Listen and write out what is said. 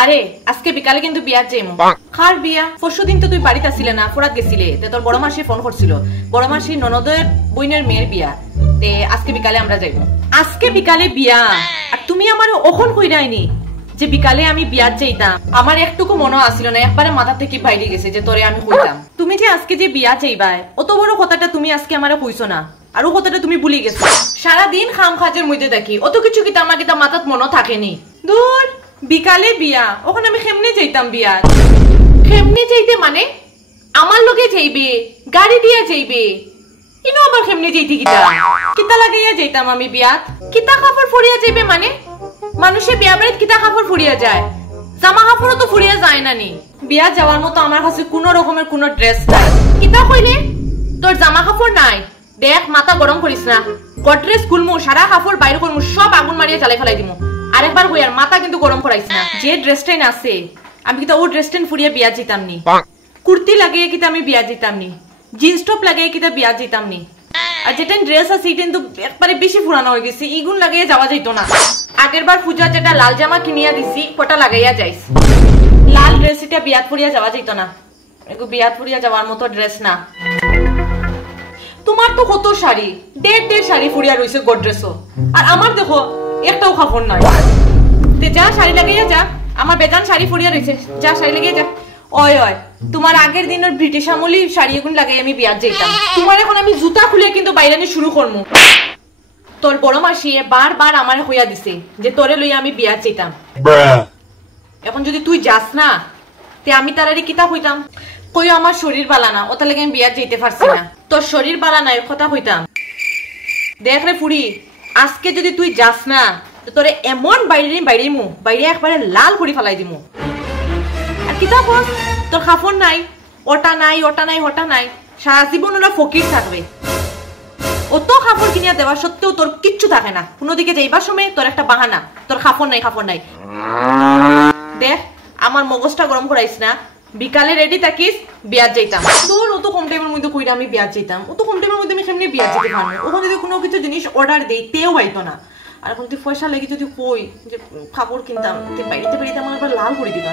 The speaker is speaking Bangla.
আরে আজকে বিকালে কিন্তু বিয়ার যাইমু। কার বিয়া? পরশুদিন তো তুই বাড়িতে আসিলে না, ফোরাত গেছিলে। তে তোর বড় মাসি ফোন করছিল, বড় মাসি ননদের বইনের মেয়ের বিয়া। তে আজকে বিকালে আমরা যাইমু। আজকে বিকালে বিয়া, আর তুমি আমার ওখন কইরাইনি যে বিকালে আমি বিয়ার যাইতাম। আমার একটুকু মনে আসিল না, একবারে মাথা থেকে বাইরে গেছে যে তোরে আমি কইতাম। তুমি যে আজকে যে বিয়া যাইবাই, অত বড় কথাটা তুমি আজকে আমারে কইছো না, আর ও কথাটা তুমি ভুলি গেছো। সারাদিন খাম খাজের মধ্যে দেখি, অত কিছু কিতা আমার কিতা মাথাত মনে থাকেনি। দূর, বিকালে বিয়া, ওখানে আমি কেমনে যাইতাম বিয়া? কেমনে যাইতে মানে? আমার লগে যাইবে, গাড়ি দিয়া যাইবে, ইনো আবার কেমনে যাইতে কিতা? কিতা লাগাইয়া যাইতাম আমি বিয়াত? কিতা কাপড় ফুরিয়া যাইবে মানে? মানুষে বিয়া বাড়িতে কিতা কাপড় ফুরিয়া যায়? জামা কাপড়ও তো ফুরিয়া যায় না নি। বিয়া যাওয়ার মতো আমার কাছে কোনো রকমের কোনো ড্রেস নাই। কিতা কইলে? তোর জামা কাপড় নাই? দেখ, মাথা গরম করিস না। গডরেজ খুলমু, সারা কাপড় বাইরে করমু, সব আগুন মারিয়া জ্বালাই ফেলাই দিমু। আরেকবার কই, আর মাথা কিন্তু গরম করাইস না। যে ড্রেসটাই আছে, আমি কিন্তু ও ড্রেসটাই ফুরিয়া বিয়া যেতাম নি। কুর্তি লাগিয়ে কিন্তু আমি বিয়া যেতাম নি, জিন্স টপ লাগিয়ে কিন্তু বিয়া যেতাম নি। আর যেটা ড্রেস আছে এটা কিন্তু একবারে বেশি পুরানো হয়ে গেছে, ইগুন লাগিয়ে যাওয়া যাইতো না। আগের বার পূজা যেটা লাল জামা কিনিয়া দিছি, ওটা লাগাইয়া যাইস। লাল ড্রেস এটা বিয়াত ফুরিয়া যাওয়া যাইতো না, এগো বিয়াত ফুরিয়া যাওয়ার মতো ড্রেস না। তোমার তো কত শাড়ি, দেড় শাড়ি ফুরিয়া রয়েছে গডরেসও, আর আমার দেখো একটাও কাপড় নাই। তে যা, শাড়ি লাগাইয়া যা, আমার বেজান শাড়ি ফুরিয়া রয়েছে, যা শাড়ি লাগিয়ে যা। ওই ওই, তোমার আগের দিনের ব্রিটিশ আমলি শাড়ি এগুলো লাগাই আমি বিয়াত যাইতাম। তোমার এখন আমি জুতা খুলে কিন্তু বাইরে শুরু করবো। তোর বড় মাসি বারবার আমার হইয়া দিছে যে তোরে লইয়া আমি বিয়াত যাইতাম। এখন যদি তুই যাস না, তে আমি তারারে কিতা হইতাম? কই আমার শরীর বালা না, ওটা লাগে আমি বিয়াত যাইতে পারছি না। তোর শরীর বালা না, এর কথা হইতাম। দেখ রে ফুড়ি, আজকে যদি তুই যাস না, তো তোরে এমন বাইরে একবারে লাল করে ফেলাই দিমু। আর কিতা কর, তোর কাপড় নাই, ওটা নাই, ওটা নাই, সারা জীবন ওরা ফকির থাকবে। অত কাপড় কিনিয়া দেওয়া সত্ত্বেও তোর কিচ্ছু থাকে না। কোনো দিকে যাইবার সময় তোর একটা বাহানা, তোর কাপড় নাই। দেখ, আমার মগজটা গরম করাইস না। বিকালে রেডি থাকিস, বিয়াত যাইতাম। তোর অত কম টাইমের মধ্যে কইরা আমি বিয়াত যাইতাম, অত কম টাইমের মধ্যে আমি কেমনে বিয়াত যেতে পারবো? ওখানে যদি কোনো কিছু জিনিস অর্ডার দেই, তেও হইতো না। আর এখন তুই পয়সা লেগে যদি কই যে কাপড় কিনতাম, বাইরে আমার একবার লাল করে দিবা।